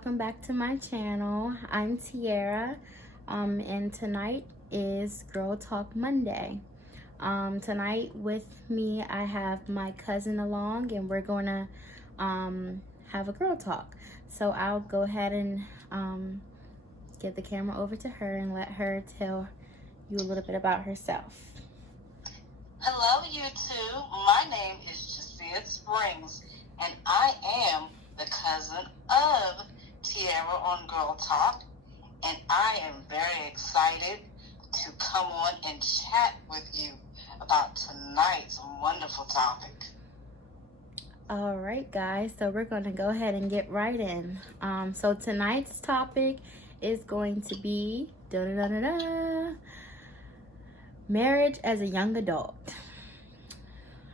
welcome back to my channel. I'm Tiara, and tonight is Girl Talk Monday. Tonight with me, I have my cousin along, and we're going to have a girl talk. So I'll go ahead and get the camera over to her and let her tell you a little bit about herself. Hello, YouTube. My name is Jecia Springs, and I am the cousin of Tiara on Girl Talk, and I am very excited to come on and chat with you about tonight's wonderful topic. All right, guys, so we're going to go ahead and get right in. So tonight's topic is going to be marriage as a young adult.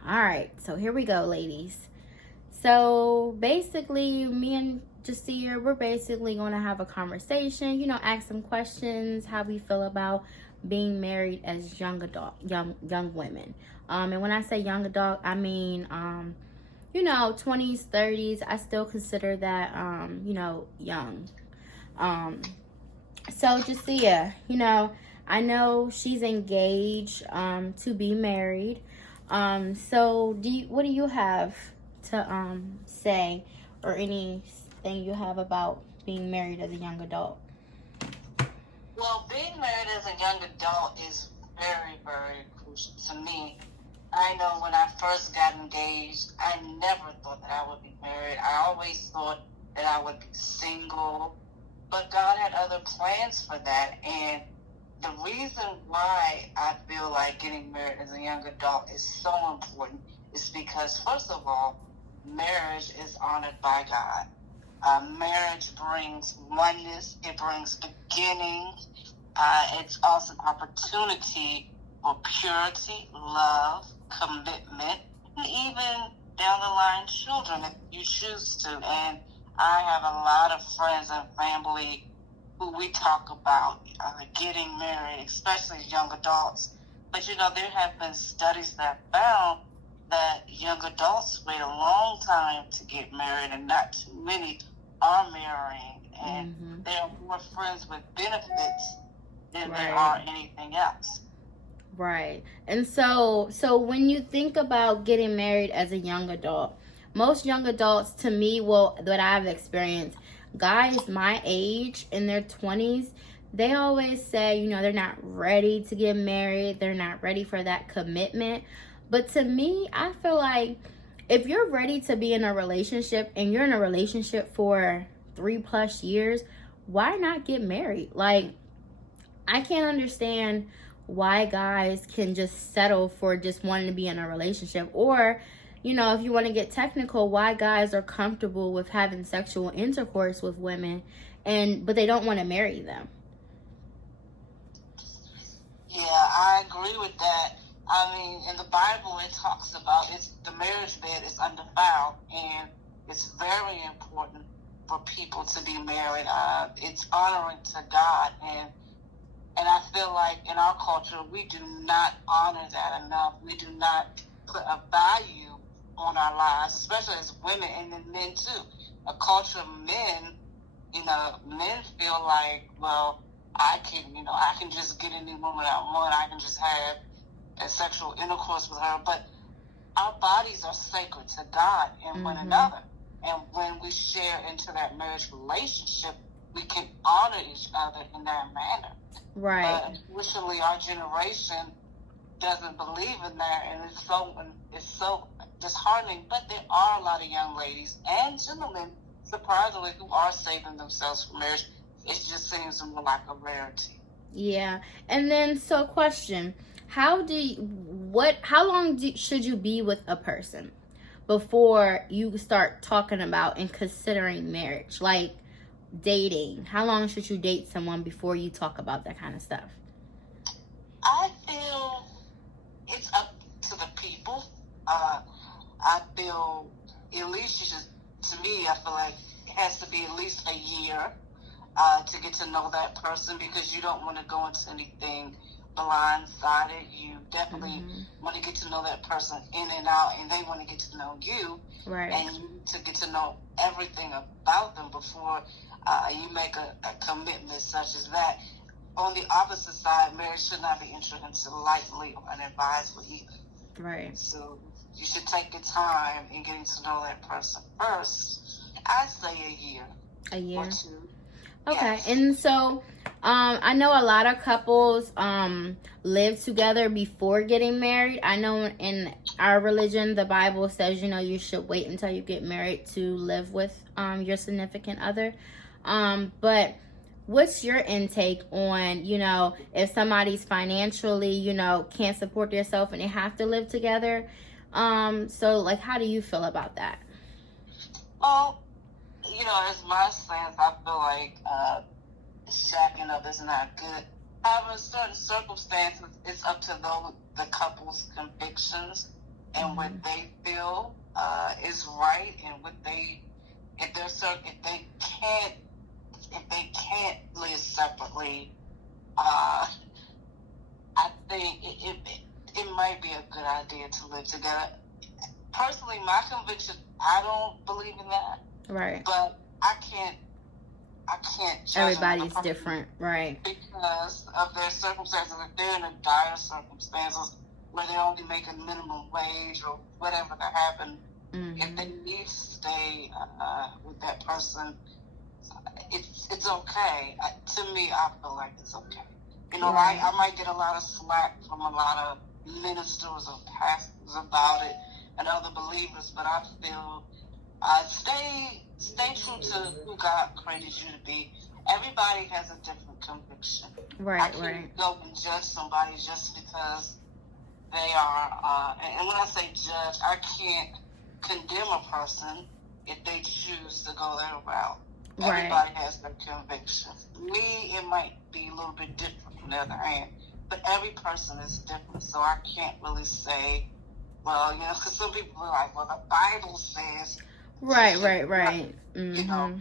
All right, so here we go, ladies. So basically, me and Jecia, we're basically going to have a conversation, ask some questions, how we feel about being married as young women. And when I say young adult, I mean 20s, 30s. I still consider that young. So Jecia, I know she's engaged to be married. So what do you have to say, or anything you have about being married as a young adult? Well, being married as a young adult is very, very crucial to me. I know when I first got engaged, I never thought that I would be married. I always thought that I would be single, but God had other plans for that. And the reason why I feel like getting married as a young adult is so important is because, first of all, marriage is honored by God. Marriage brings oneness. It brings beginning. It's also an opportunity for purity, love, commitment, and even down the line children if you choose to. And I have a lot of friends and family who we talk about getting married, especially young adults. But there have been studies that found that young adults wait a long time to get married, and not too many are marrying. And they are more friends with benefits than they are anything else. Right. And so when you think about getting married as a young adult, most young adults, to me, what I've experienced, guys my age in their 20s, they always say, they're not ready to get married. They're not ready for that commitment. But to me, I feel like if you're ready to be in a relationship and you're in a relationship for 3+ years, why not get married? Like, I can't understand why guys can just settle for just wanting to be in a relationship. Or, if you want to get technical, why guys are comfortable with having sexual intercourse with women but they don't want to marry them. Yeah, I agree with that. I mean, in the Bible, it talks about the marriage bed is undefiled, and it's very important for people to be married. It's honoring to God, and I feel like in our culture, we do not honor that enough. We do not put a value on our lives, especially as women, and then men too. A culture of men, men feel like, well, I can just get any woman I want. I can just have a sexual intercourse with her. But our bodies are sacred to God and one another. And when we share into that marriage relationship, we can honor each other in that manner. Right. But unfortunately, our generation doesn't believe in that, and it's so disheartening. But there are a lot of young ladies and gentlemen, surprisingly, who are saving themselves for marriage. It just seems more like a rarity. Yeah. And then, so question, how long should you be with a person before you start talking about and considering marriage? Like dating, how long should you date someone before you talk about that kind of stuff? I feel it's up to the people. I feel at least to me, I feel like it has to be at least a year to get to know that person, because you don't want to go into anything blindsided. You definitely want to get to know that person in and out, and they want to get to know you. Right. And you need to get to know everything about them before you make a commitment such as that. On the opposite side, marriage should not be entered into lightly or unadvisedly either. Right. So you should take your time in getting to know that person first. I'd say a year. A year. Or two. Okay. Yes. And so I know a lot of couples live together before getting married. I know in our religion, the Bible says, you know, you should wait until you get married to live with your significant other. But what's your intake on, you know, if somebody's financially, you know, can't support themselves and they have to live together? So, like, how do you feel about that? Well, you know, as my stance, I feel like shacking up is not good. However, in certain circumstances, it's up to the couple's convictions and what they feel is right, and what if they can't live separately, I think it might be a good idea to live together. Personally, my conviction, I don't believe in that. Right. But I can't judge everybody's different, right? Because of their circumstances. If they're in a dire circumstances where they're only making minimum wage or whatever that happened, if they need to stay with that person, it's okay. To me, I feel like it's okay. You know, right. I might get a lot of slack from a lot of ministers or pastors about it and other believers, but I feel stay true to who God created you to be. Everybody has a different conviction. Right, I can't go and judge somebody just because they are. And when I say judge, I can't condemn a person if they choose to go that route. Right. Everybody has their convictions. Me, it might be a little bit different on the other hand, but every person is different. So I can't really say, well, you know, because some people are like, well, the Bible says. Right. You know,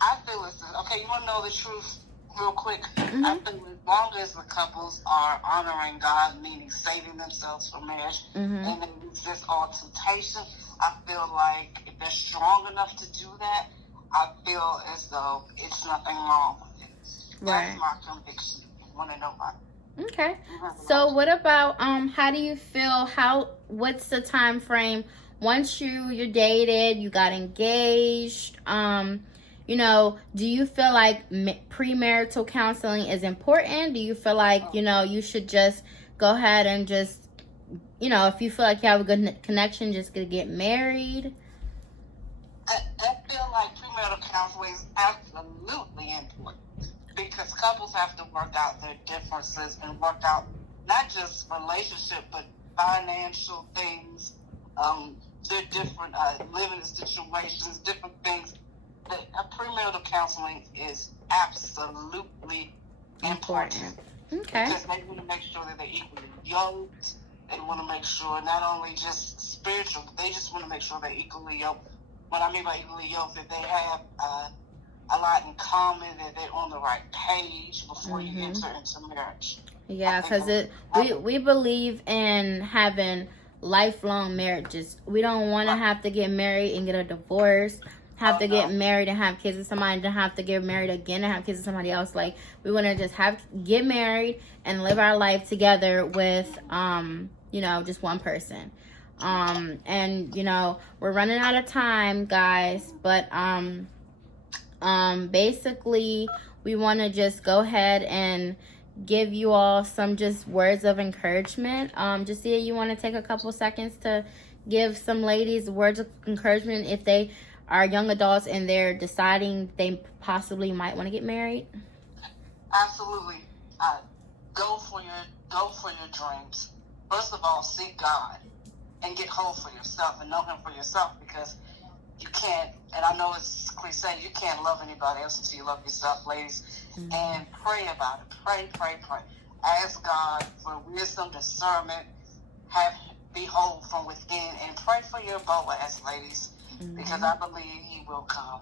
I feel it's okay. You want to know the truth real quick? I think as long as the couples are honoring God, meaning saving themselves from marriage, and they resist all temptation, I feel like if they're strong enough to do that, I feel as though it's nothing wrong with it. That's my conviction. You want to know why? Okay. So what about how do you feel, what's the time frame once you're dated, you got engaged, you know, do you feel like premarital counseling is important? Do you feel like, you know, you should just go ahead and just, you know, if you feel like you have a good connection, just gonna get married? I feel like premarital counseling is absolutely important, because couples have to work out their differences and work out not just relationship, but financial things, their different living situations, different things. Premarital counseling is absolutely important. Okay. Because they want to make sure that they're equally yoked. They want to make sure not only just spiritual, but they just want to make sure they're equally yoked. What I mean by equally yoked, that they have a lot in common, that they're on the right page before you enter into marriage. Yeah, because we believe in having lifelong marriages. We don't want to have to get married and get a divorce, have to get married and have kids with somebody, and then have to get married again and have kids with somebody else. Like, we want to just get married and live our life together with you know, just one person. And you know, we're running out of time, guys, but basically we want to just go ahead and give you all some just words of encouragement. Jecia, you want to take a couple seconds to give some ladies words of encouragement if they are young adults and they're deciding they possibly might want to get married? Absolutely. Go for your dreams. First of all, seek God and get whole for yourself and know Him for yourself, because you can't, and I know it's cliche, you can't love anybody else until you love yourself, ladies. And pray about it. Pray. Ask God for wisdom, discernment, be whole from within, and pray for your Boaz, ladies, because I believe he will come.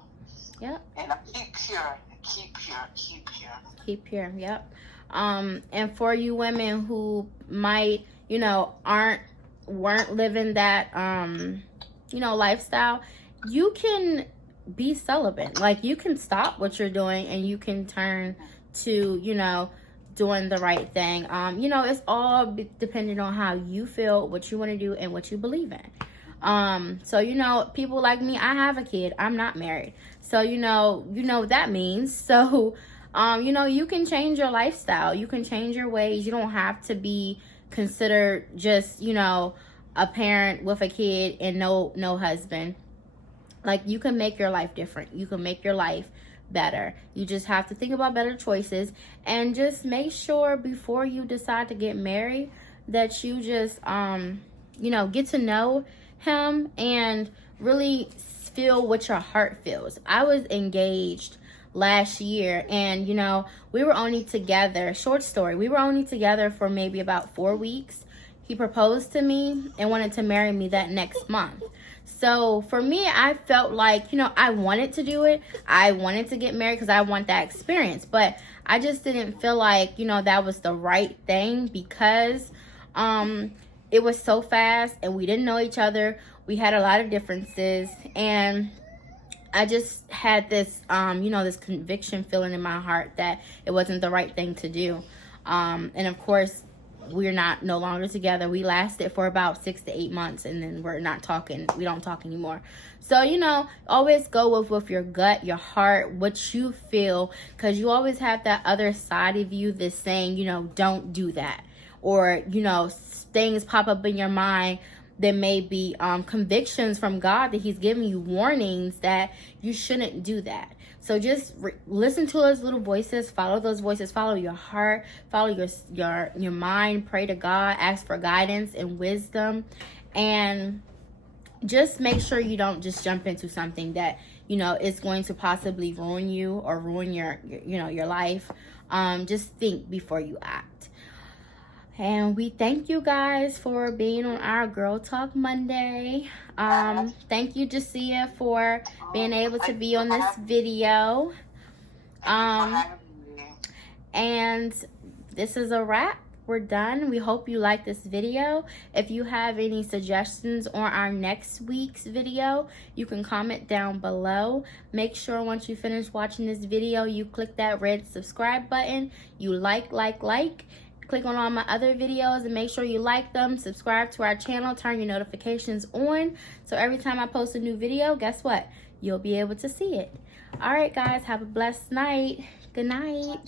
Yep. And keep pure. Keep pure, yep. And for you women who might, weren't living that, lifestyle, you can be celibate. Like, you can stop what you're doing and you can turn to, doing the right thing. It's all dependent on how you feel, what you want to do, and what you believe in. So, people like me, I have a kid. I'm not married. So, what that means. So, you can change your lifestyle. You can change your ways. You don't have to be considered just, a parent with a kid and no husband. Like, you can make your life different. You can make your life better. You just have to think about better choices, and just make sure before you decide to get married that you just get to know him and really feel what your heart feels. I was engaged last year, and we were only together, short story, we were only together for maybe about 4 weeks. He proposed to me and wanted to marry me that next month. So for me, I felt like, I wanted to do it. I wanted to get married because I want that experience. But I just didn't feel like, that was the right thing, because it was so fast and we didn't know each other. We had a lot of differences, and I just had this, this conviction feeling in my heart that it wasn't the right thing to do. And of course, we're no longer together. We lasted for about 6 to 8 months, and then we're not talking. We don't talk anymore. So, always go with your gut, your heart, what you feel, because you always have that other side of you that's saying, don't do that. Or, things pop up in your mind. There may be convictions from God that he's giving you, warnings that you shouldn't do that. So just listen to those little voices, follow those voices, follow your heart, follow your mind, pray to God, ask for guidance and wisdom, and just make sure you don't just jump into something that, is going to possibly ruin you or ruin your life. Just think before you act. And we thank you guys for being on our Girl Talk Monday. Thank you, Jecia, for being able to be on this video. And this is a wrap. We're done. We hope you like this video. If you have any suggestions on our next week's video, you can comment down below. Make sure once you finish watching this video, you click that red subscribe button. You like. Click on all my other videos and make sure you like them. Subscribe to our channel. Turn your notifications on. So every time I post a new video, guess what? You'll be able to see it. All right, guys. Have a blessed night. Good night.